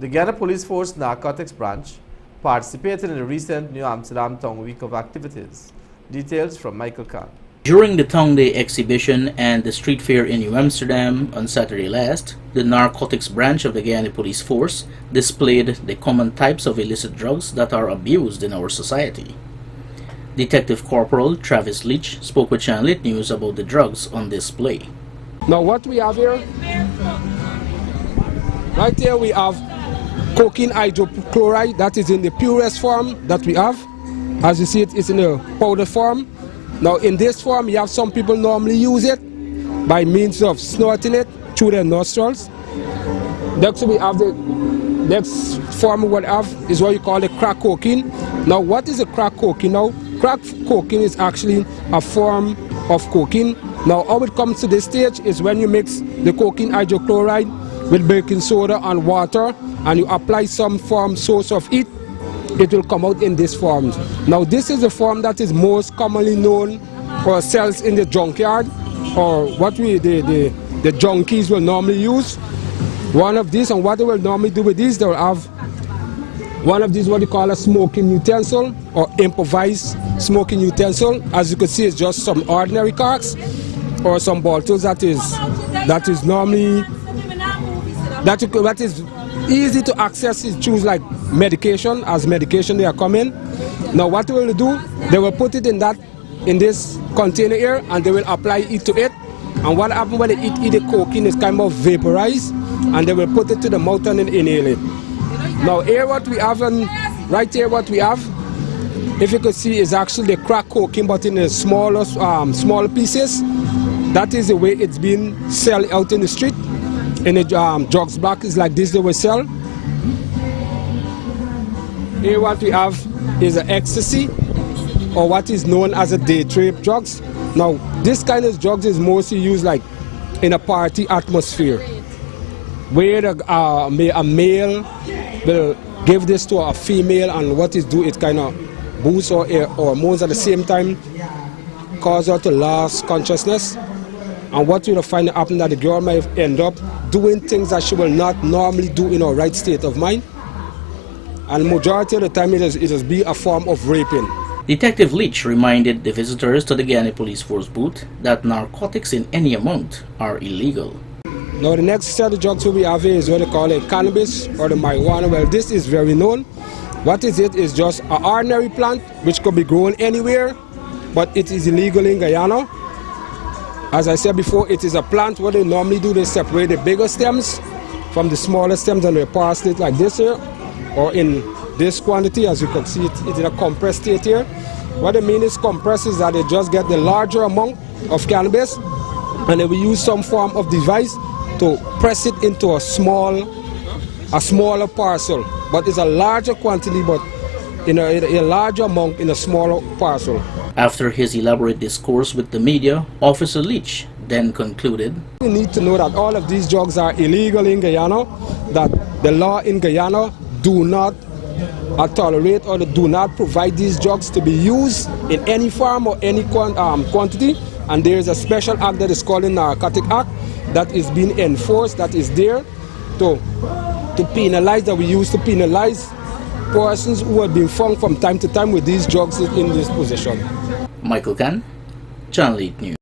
The Guyana Police Force Narcotics Branch participated in the recent New Amsterdam Town Week of activities. Details from Michael Kahn. During the Town Day exhibition and the street fair in New Amsterdam on Saturday last, the Narcotics Branch of the Guyana Police Force displayed the common types of illicit drugs that are abused in our society. Detective Corporal Travis Leach spoke with Channel 8 News about the drugs on display. Now what we have here, right here we have cocaine hydrochloride that is in the purest form that we have. As you see, it's in a powder form. Now in this form, you have some people normally use it by means of snorting it through their nostrils. Next we have the next form we have is what you call the crack cocaine. Now what is a crack cocaine now? Crack cocaine is actually a form of cocaine. Now how it comes to this stage is when you mix the cocaine hydrochloride with baking soda and water and you apply some source of heat, it will come out in this form. Now this is the form that is most commonly known for sales in the junkyard, or what the junkies will normally use. One of these, and what they will normally do with these, they will have one of these what you call a smoking utensil or improvised smoking utensil. As you can see, it's just some ordinary corks or some bottles that is normally that is easy to access. Is choose like medication, as medication they are coming. Now what they will do, they will put it in this container here and they will apply it to it. And what happens when they eat the cocaine is kind of vaporized and they will put it to the mouth and inhale it. Now here what we have, and right here what we have, if you could see, is actually the crack cocaine but in the smaller pieces. That is the way it's being sold out in the street. In the drugs block is like this they will sell. Here what we have is an ecstasy, or what is known as a day trip drugs. Now this kind of drugs is mostly used like in a party atmosphere, where a male will give this to a female, and what it do, it kind of boosts her hormones at the same time, cause her to lose consciousness. And what you will find happen that the girl might end up doing things that she will not normally do in her right state of mind. And majority of the time it is be a form of raping. Detective Leach reminded the visitors to the Guyana Police Force booth that narcotics in any amount are illegal. Now the next set of drugs we have here is what they call it cannabis or the marijuana. Well, this is very known. What is it? Is just an ordinary plant which could be grown anywhere, but it is illegal in Guyana. As I said before, it is a plant. What they normally do, they separate the bigger stems from the smaller stems and they pass it like this here, or in this quantity. As you can see, it's in a compressed state here. What they mean is compressed is that they just get the larger amount of cannabis and they will use some form of device to press it into a smaller parcel. But it's a larger quantity, but in a larger amount in a smaller parcel. After his elaborate discourse with the media, Officer Leach then concluded, "You need to know that all of these drugs are illegal in Guyana, that the law in Guyana do not tolerate or do not provide these drugs to be used in any form or any quantity, and there is a special act that is called the Narcotics Act that is being enforced, that is there to penalize, that we use to penalize persons who have been found from time to time with these drugs in this position." Michael Kahn, Channel 8 News.